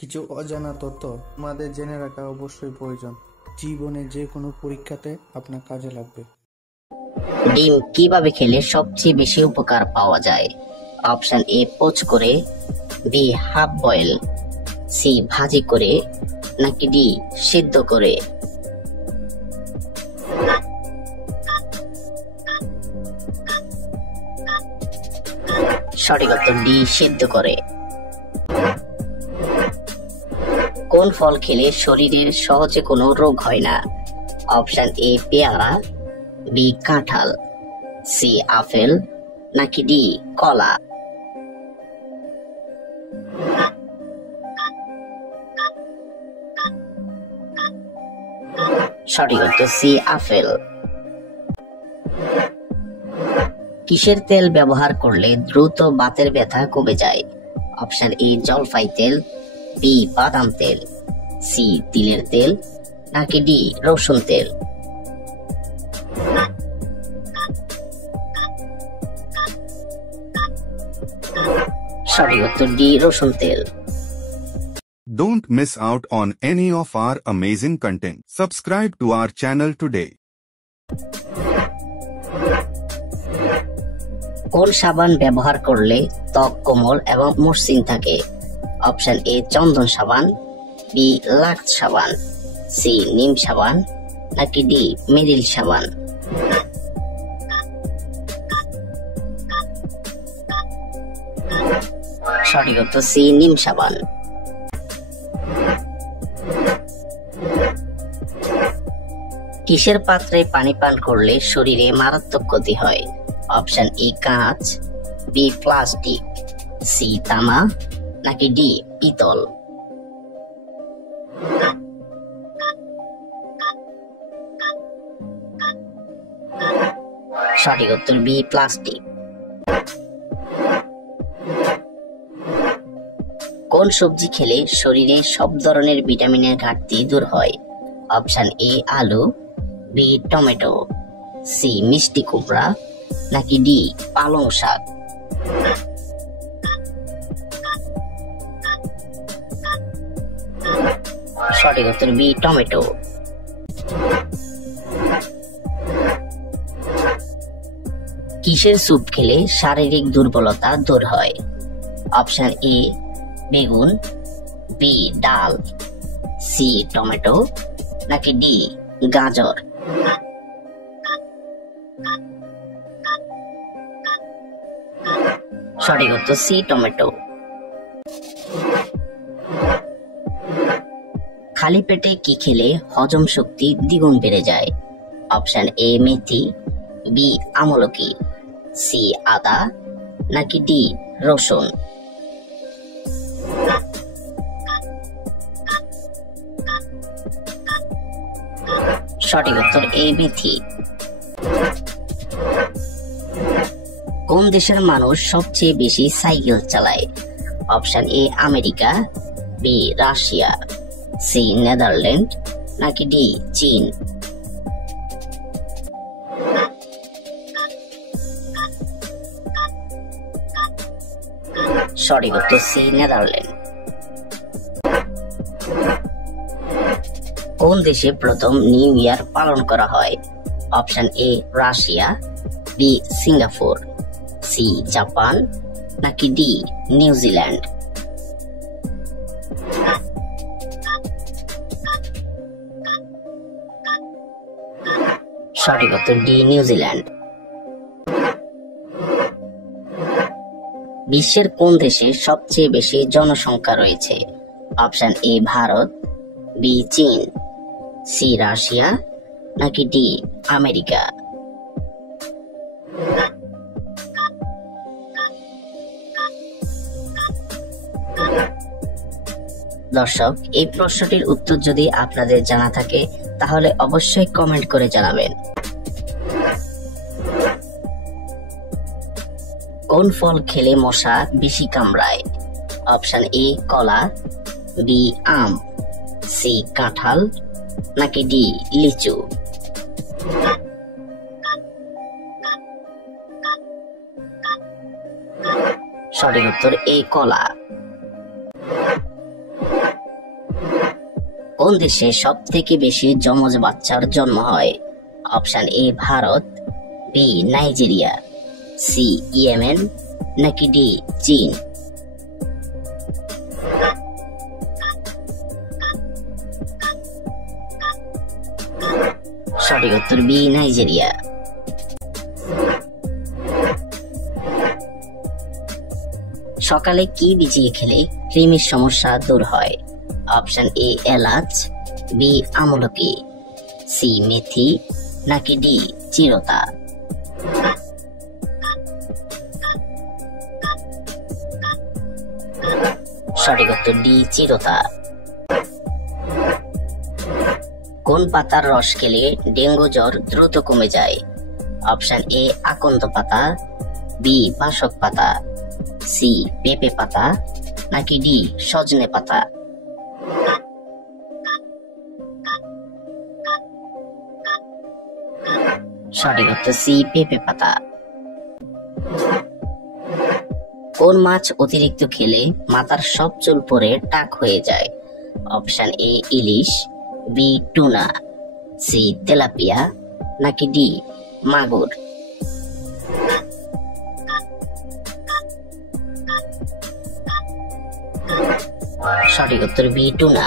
কিছু অজানা তথ্য আমাদের জেনে রাখা অবশ্যই প্রয়োজন। জীবনে যে কোনো পরীক্ষাতে আপনার কাজে লাগবে। ডিম কিভাবে খেলে সবচেয়ে বেশি উপকার পাওয়া যায়? অপশন এ পোচ করে, বি হাফ বয়েল, সি ভাজি করে, নাকি ডি সিদ্ধ করে? সঠিক উত্তর ডি সিদ্ধ করে। কোন ফল খেলে শরীরের সহজে কোনো রোগ হয় না? অপশন এ পেয়ারা, বি কাঁঠাল, সি আপেল, নাকি ডি কলা? সঠিক উত্তর সি আপেল। কিসের তেল ব্যবহার করলে দ্রুত বাতের ব্যথা কমে যায়? অপশন এ জলপাই তেল, বি বাদাম তেল, সি তিলের তেল, নাকি ডি রসুন তেল? সঠিক উত্তর ডি রসুন তেল। Don't miss out on any of our amazing content. Subscribe to our channel today. কোন সাবান ব্যবহার করলে ত্বক কোমল এবং মসৃণ থাকে? অপশন এ চন্দন সাবান, বি লাক্স সাবান, সি নিম সাবান, নাকি ডি মেরিল সাবান? সঠিক উত্তর সি নিম সাবান। কিসের পাত্রে পানি পান করলে শরীরে মারাত্মক ক্ষতি হয়? অপশন এ কাঁচ, বি প্লাস্টিক, সি তামা, নাকি ডি পিতল? সঠিক উত্তর বি প্লাস্টিক। কোন সবজি খেলে শরীরে সব ধরনের ভিটামিনের ঘাটতি দূর হয়? অপশন এ আলু, বি টমেটো, সি মিষ্টি কুমড়া, নাকি ডি পালং শাক? সঠিক উত্তর বি টমেটো। কিসের স্যুপ খেলে শারীরিক দুর্বলতা দূর হয়? অপশন এ বেগুন, বি ডাল, সি টমেটো, নাকি ডি গাজর? সঠিক উত্তর সি টমেটো। খালি পেটে কি খেলে হজম শক্তি দ্বিগুণ বেড়ে যায়? অপশন এ মেথি, বি আমলকি, সি আদা, নাকি ডি রসুন? সঠিক উত্তর এ মেথি। কোন দেশের মানুষ সবচেয়ে বেশি সাইকেল চালায়? Option A America, B Russia, C Netherland, নাকি ডি চীন? সঠিক উত্তর সি নেদারল্যান্ড। কোন দেশে প্রথম নিউ ইয়ার পালন করা হয়? Option A Russia, B Singapore, C Japan, নাকি ডি নিউজিল্যান্ড? সঠিক উত্তর ডি নিউজিল্যান্ড। বিশ্বের কোন দেশে সবচেয়ে বেশি জনসংখ্যা রয়েছে? অপশন এ ভারত, বি চীন, সি রাশিয়া, নাকি ডি আমেরিকা? দর্শক, এই প্রশ্নটির উত্তর যদি আপনাদের জানা থাকে তাহলে অবশ্যই কমেন্ট করে জানাবেন। কোন ফল খেলে মশা বেশি কামড়ায়? অপশন এ কলা, বি আম, সি কাঁঠাল, নাকি ডি লিচু? সঠিক উত্তর এ কলা। কোন দেশে সব থেকে বেশি যমজ বাচ্চার জন্ম হয়? Option A Bharat, B Nigeria, C Yemen, নাকি ডি চীন? সঠিক উত্তর বি নাইজেরিয়া। সকালে কি ভিজিয়ে খেলে কৃমির সমস্যা দূর হয়? অপশন এ এলাচ, বি আমলকি, সি মেথি, নাকি ডি চিরতা? সঠিক উত্তর ডি চিরতা। কোন পাতার রস খেলে ডেঙ্গু জ্বর দ্রুত কমে যায়? অপশন এ আকন্দ পাতা, বি বাসক পাতা, সি পেঁপে পাতা, নাকি ডি সজনে পাতা? সঠিক উত্তর সি পেঁপে পাতা। কোন মাছ অতিরিক্ত খেলে মাথার সব চুল পড়ে টাক হয়ে যায়? অপশন এ ইলিশ, বি টুনা, সি তেলাপিয়া, নাকি ডি মাগুর? সঠিক উত্তর বি টুনা।